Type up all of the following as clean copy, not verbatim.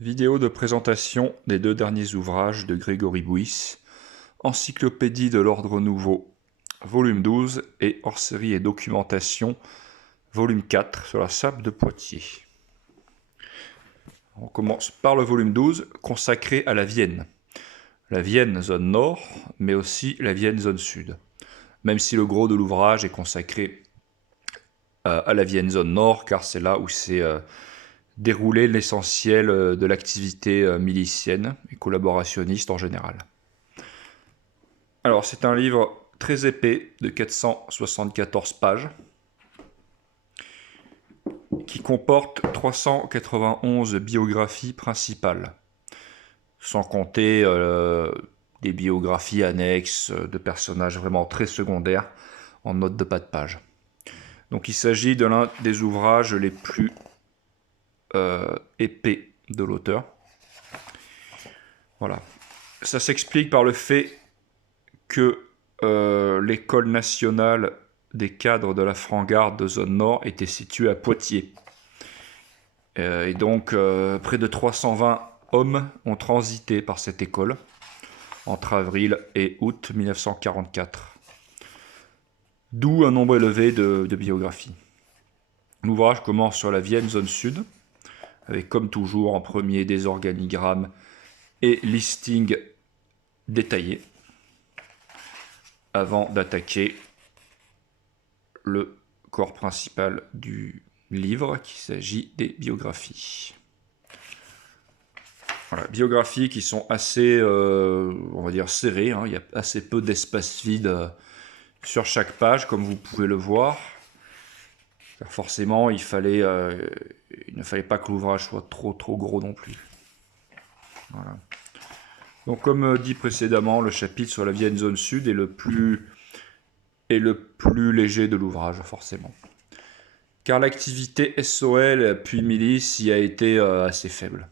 Vidéo de présentation des deux derniers ouvrages de Grégory Buis, Encyclopédie de l'Ordre Nouveau, volume 12 et hors-série et documentation, volume 4 sur la sable de Poitiers. On commence par le volume 12 consacré à la Vienne. La Vienne zone nord, mais aussi la Vienne zone sud. Même si le gros de l'ouvrage est consacré à la Vienne zone nord, car c'est là où s'est déroulé l'essentiel de l'activité milicienne et collaborationniste en général. Alors, c'est un livre très épais de 474 pages qui comporte 391 biographies principales, sans compter des biographies annexes de personnages vraiment très secondaires en note de bas de page. Donc il s'agit de l'un des ouvrages les plus épais de l'auteur. Voilà. Ça s'explique par le fait que l'école nationale des cadres de la Franc-Garde de zone nord était située à Poitiers. Et donc près de 320 hommes ont transité par cette école entre avril et août 1944. D'où un nombre élevé de biographies. L'ouvrage commence sur la Vienne zone sud, avec comme toujours en premier des organigrammes et listings détaillés, avant d'attaquer le corps principal du livre, qu'il s'agit des biographies. Voilà, biographies qui sont assez, on va dire, serrées, hein. Il y a assez peu d'espace vide sur chaque page, comme vous pouvez le voir. Car forcément, il ne fallait pas que l'ouvrage soit trop gros non plus. Voilà. Donc, comme dit précédemment, le chapitre sur la Vienne zone sud est le plus léger de l'ouvrage, forcément. Car l'activité SOL puis milice y a été assez faible.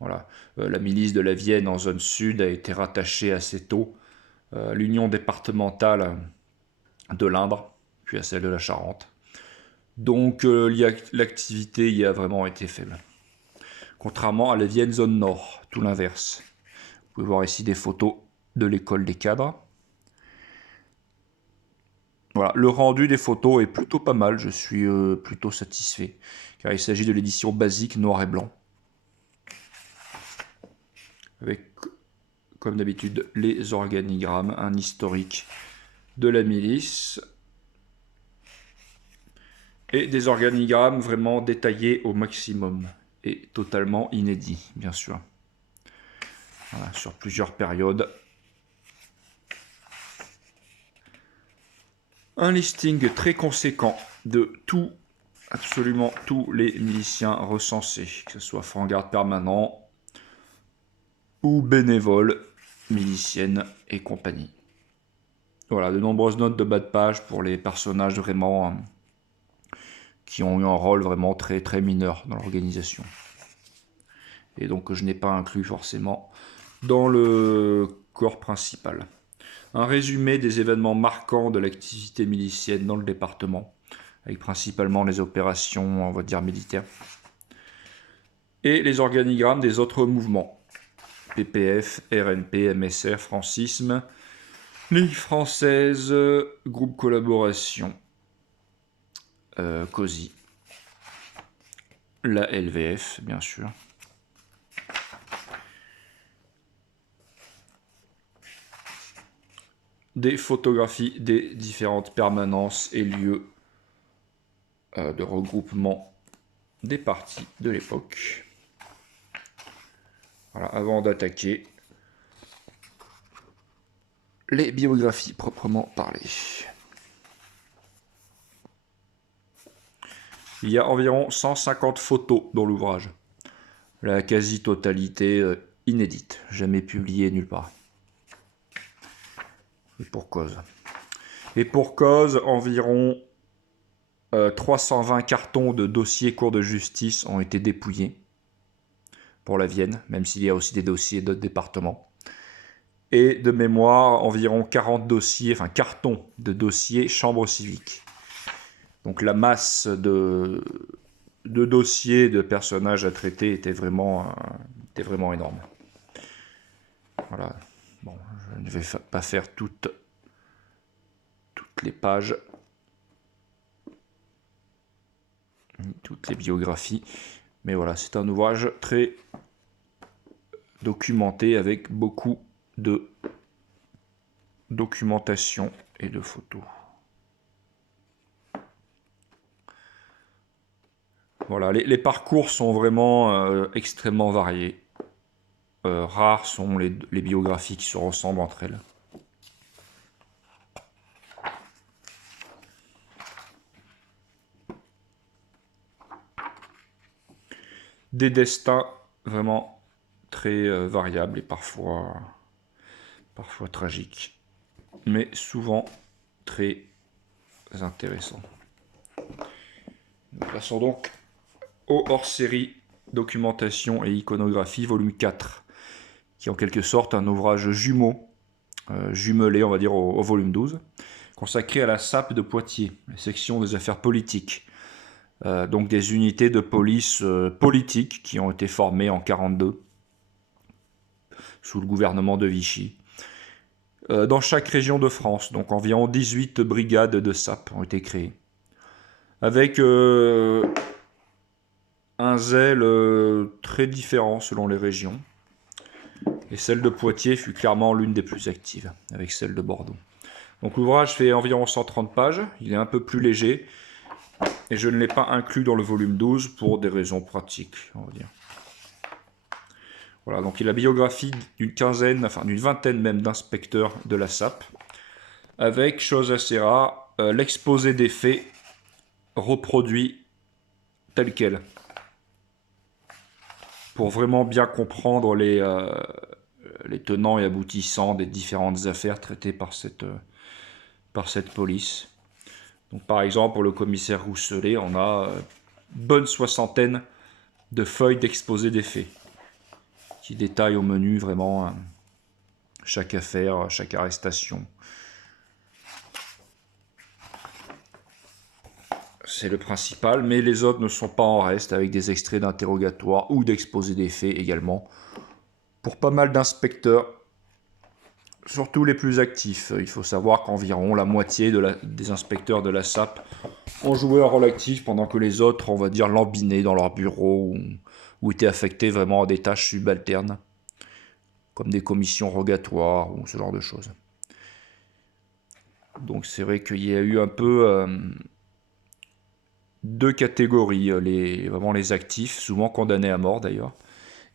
Voilà. La milice de la Vienne en zone sud a été rattachée assez tôt à l'union départementale de l'Indre, puis à celle de la Charente. Donc l'activité y a vraiment été faible. Contrairement à la Vienne zone nord, tout l'inverse. Vous pouvez voir ici des photos de l'école des cadres. Voilà, le rendu des photos est plutôt pas mal, je suis plutôt satisfait, car il s'agit de l'édition basique noir et blanc. Avec, comme d'habitude, les organigrammes, un historique de la milice, et des organigrammes vraiment détaillés au maximum, et totalement inédits, bien sûr. Voilà, sur plusieurs périodes. Un listing très conséquent de absolument tous les miliciens recensés, que ce soit franc-garde permanent ou bénévoles, miliciennes et compagnie. Voilà, de nombreuses notes de bas de page pour les personnages vraiment qui ont eu un rôle vraiment très mineur dans l'organisation. Et donc je n'ai pas inclus forcément dans le corps principal. Un résumé des événements marquants de l'activité milicienne dans le département, avec principalement les opérations, on va dire, militaires. Et les organigrammes des autres mouvements. PPF, RNP, MSR, Francisme, Ligue française, groupe collaboration, COSI, la LVF, bien sûr. Des photographies des différentes permanences et lieux de regroupement des partis de l'époque. Voilà, avant d'attaquer les biographies proprement parlées. Il y a environ 150 photos dans l'ouvrage. La quasi-totalité inédite, jamais publiée nulle part. Et pour cause. Environ 320 cartons de dossiers cours de justice ont été dépouillés pour la Vienne, même s'il y a aussi des dossiers d'autres départements. Et de mémoire, environ 40 dossiers, cartons de dossiers chambre civique. Donc la masse de de dossiers, de personnages à traiter était vraiment énorme. Voilà. Bon, je ne vais pas faire toutes les pages, toutes les biographies, mais voilà, c'est un ouvrage très documenté avec beaucoup de documentation et de photos. Voilà, les parcours sont vraiment extrêmement variés. Rares sont les biographies qui se ressemblent entre elles. Des destins vraiment très variables et parfois tragiques, mais souvent très intéressants. Nous passons donc au hors-série documentation et iconographie, volume 4, qui est en quelque sorte un ouvrage jumelé, on va dire, au volume 12, consacré à la SAP de Poitiers, la section des affaires politiques. Donc des unités de police politiques qui ont été formées en 1942 sous le gouvernement de Vichy. Dans chaque région de France, donc environ 18 brigades de SAP ont été créées. Avec un zèle très différent selon les régions. Et celle de Poitiers fut clairement l'une des plus actives, avec celle de Bordeaux. Donc l'ouvrage fait environ 130 pages, il est un peu plus léger, et je ne l'ai pas inclus dans le volume 12 pour des raisons pratiques, on va dire. Voilà, donc il a la biographie d'une vingtaine même d'inspecteurs de la SAP, avec, chose assez rare, l'exposé des faits reproduit tel quel, pour vraiment bien comprendre les tenants et aboutissants des différentes affaires traitées par cette police. Donc, par exemple, pour le commissaire Rousselet, on a une bonne soixantaine de feuilles d'exposé des faits, qui détaillent au menu vraiment chaque affaire, chaque arrestation. C'est le principal, mais les autres ne sont pas en reste, avec des extraits d'interrogatoire ou d'exposé des faits également, pour pas mal d'inspecteurs, surtout les plus actifs. Il faut savoir qu'environ la moitié des inspecteurs de la SAP ont joué un rôle actif, pendant que les autres, on va dire, lambinaient dans leur bureau ou étaient affectés vraiment à des tâches subalternes, comme des commissions rogatoires ou ce genre de choses. Donc c'est vrai qu'il y a eu un peu deux catégories, vraiment les actifs, souvent condamnés à mort d'ailleurs,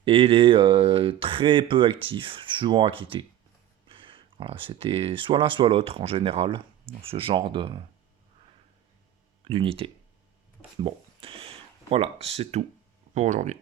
et les très peu actifs, souvent acquittés. Voilà, c'était soit l'un soit l'autre en général, dans ce genre d'unité. Bon, voilà, c'est tout pour aujourd'hui.